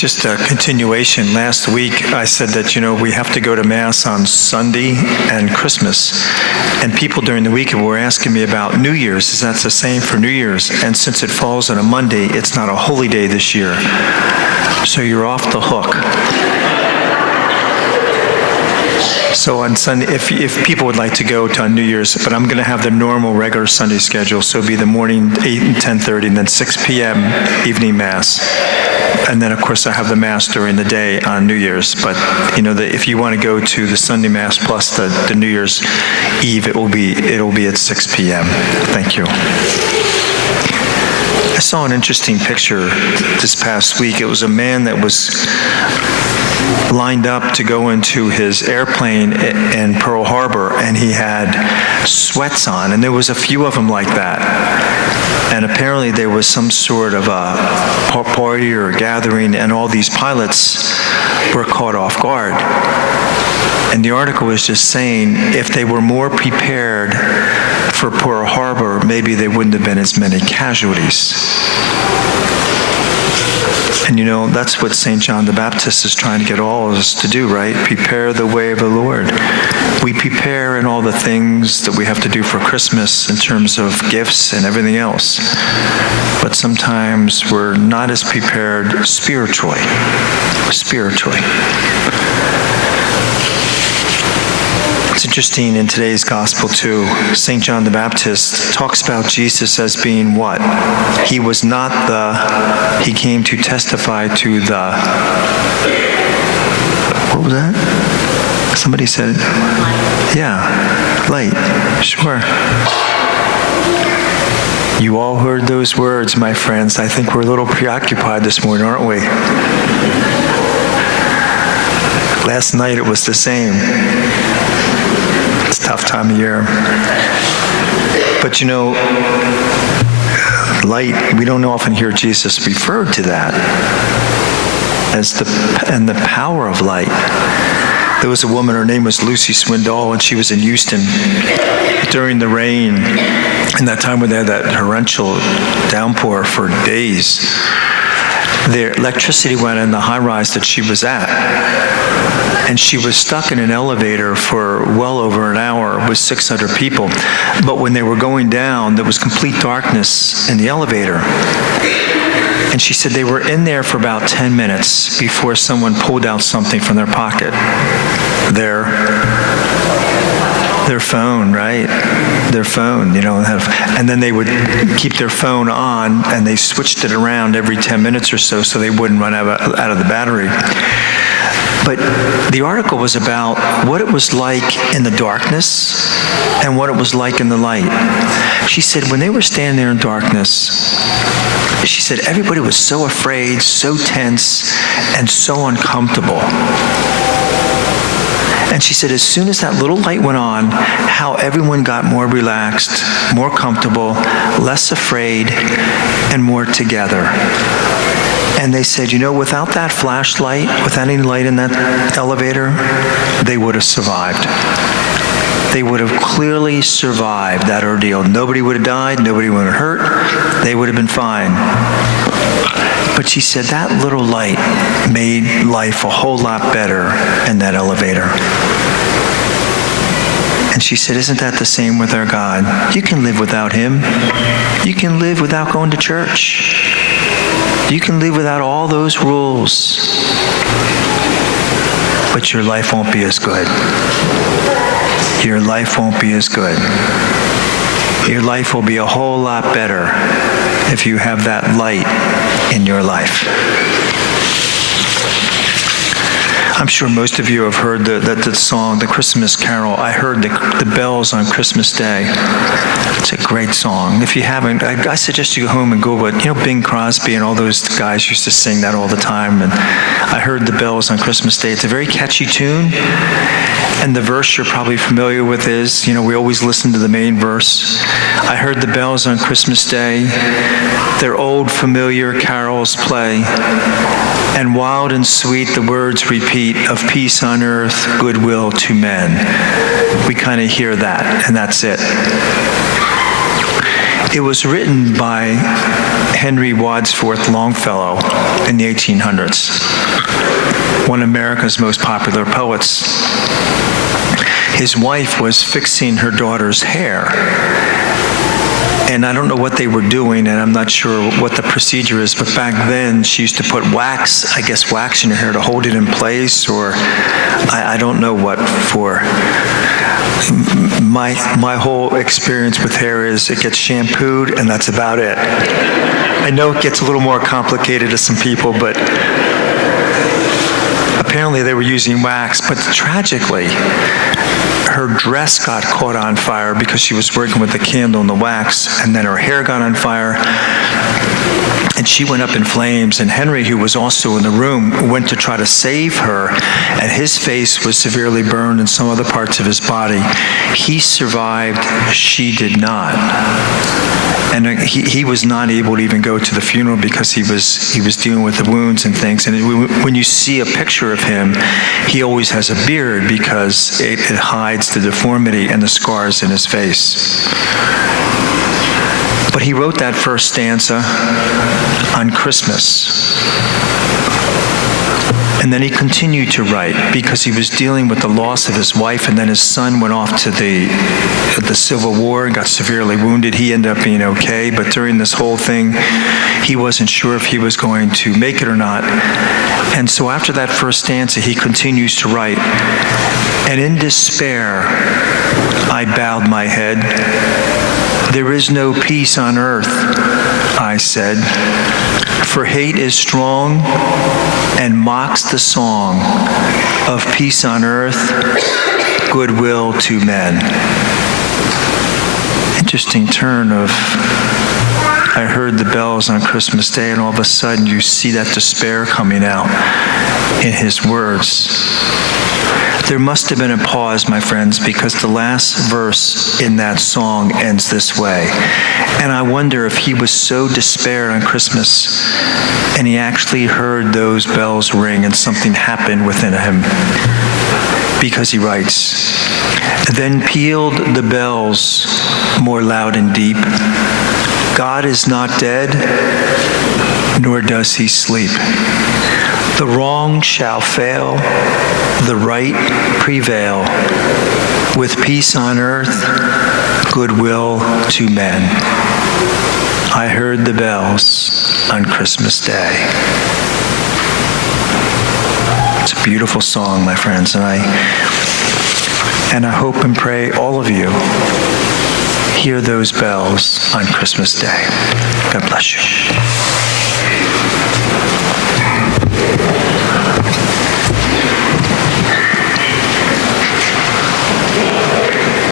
Just a continuation. Last week, I said that, we have to go to Mass on Sunday and Christmas. And people during the week were asking me about New Year's. Is that the same for New Year's? And since it falls on a Monday, it's not a holy day this year. So you're off the hook. So on Sunday, if people would like to go to on New Year's, but I'm going to have the normal regular Sunday schedule, so it'll be the morning 8 and 10:30, and then 6 p.m. evening Mass. And then, of course, I have the Mass during the day on New Year's. But, if you want to go to the Sunday Mass plus the New Year's Eve, it'll be at 6 p.m. Thank you. I saw an interesting picture this past week. It was a man that was lined up to go into his airplane in Pearl Harbor, and he had sweats on, and there was a few of them like that. And apparently there was some sort of a party or a gathering, and all these pilots were caught off guard. And the article was just saying if they were more prepared for Pearl Harbor, maybe there wouldn't have been as many casualties. And that's what St. John the Baptist is trying to get all of us to do, right? Prepare the way of the Lord. We prepare in all the things that we have to do for Christmas in terms of gifts and everything else. But sometimes we're not as prepared spiritually. It's interesting in today's gospel too, St. John the Baptist talks about Jesus as being what? He was not he came to testify to the, what was that? Somebody said, light, sure. You all heard those words, my friends. I think we're a little preoccupied this morning, aren't we? Last night it was the same. It's a tough time of year. But light, we don't often hear Jesus referred to that as the power of light. There was a woman, her name was Lucy Swindoll, and she was in Houston during the rain, in that time when they had that torrential downpour for days. The electricity went in the high rise that she was at. And she was stuck in an elevator for well over an hour with 600 people. But when they were going down, there was complete darkness in the elevator. And she said they were in there for about 10 minutes before someone pulled out something from their pocket. Their phone, right? Their phone, and then they would keep their phone on, and they switched it around every 10 minutes or so they wouldn't run out of the battery. But the article was about what it was like in the darkness and what it was like in the light. She said when they were standing there in darkness, she said everybody was so afraid, so tense, and so uncomfortable. And she said as soon as that little light went on, how everyone got more relaxed, more comfortable, less afraid, and more together. And they said, without that flashlight, without any light in that elevator, they would have survived. They would have clearly survived that ordeal. Nobody would have died. Nobody would have hurt. They would have been fine. But she said that little light made life a whole lot better in that elevator. And she said, isn't that the same with our God? You can live without Him. You can live without going to church. You can live without all those rules, but your life won't be as good. Your life won't be as good. Your life will be a whole lot better if you have that light in your life. I'm sure most of you have heard the song, the Christmas Carol, I Heard the Bells on Christmas Day. It's a great song. If you haven't, I suggest you go home and Google it. Bing Crosby and all those guys used to sing that all the time. And I Heard the Bells on Christmas Day. It's a very catchy tune. And the verse you're probably familiar with is, we always listen to the main verse. I heard the bells on Christmas Day, their old familiar carols play, and wild and sweet the words repeat of peace on earth, goodwill to men. We kind of hear that, and that's it. It was written by Henry Wadsworth Longfellow in the 1800s. one of America's most popular poets. His wife was fixing her daughter's hair. And I don't know what they were doing, and I'm not sure what the procedure is, but back then she used to put wax in her hair to hold it in place, or I don't know what for. My whole experience with hair is it gets shampooed, and that's about it. I know it gets a little more complicated to some people, but apparently they were using wax. But tragically, her dress got caught on fire because she was working with the candle and the wax, and then her hair got on fire, and she went up in flames. And Henry, who was also in the room, went to try to save her, and his face was severely burned and some other parts of his body. He survived, she did not. And he was not able to even go to the funeral because he was dealing with the wounds and things. And when you see a picture of him, he always has a beard because it hides the deformity and the scars in his face. But he wrote that first stanza on Christmas. And then he continued to write because he was dealing with the loss of his wife, and then his son went off to the Civil War and got severely wounded. He ended up being okay, but during this whole thing, he wasn't sure if he was going to make it or not. And so after that first stanza, he continues to write, "And in despair, I bowed my head. There is no peace on earth, I said, for hate is strong and mocks the song of peace on earth, goodwill to men." Interesting turn of, I heard the bells on Christmas Day, and all of a sudden you see that despair coming out in his words. There must have been a pause, my friends, because the last verse in that song ends this way. And I wonder if he was so despaired on Christmas and he actually heard those bells ring and something happened within him. Because he writes, "Then pealed the bells more loud and deep. God is not dead, nor does he sleep. The wrong shall fail, the right prevail. With peace on earth, goodwill to men." I heard the bells on Christmas Day. It's a beautiful song, my friends, and I hope and pray all of you hear those bells on Christmas Day. God bless you.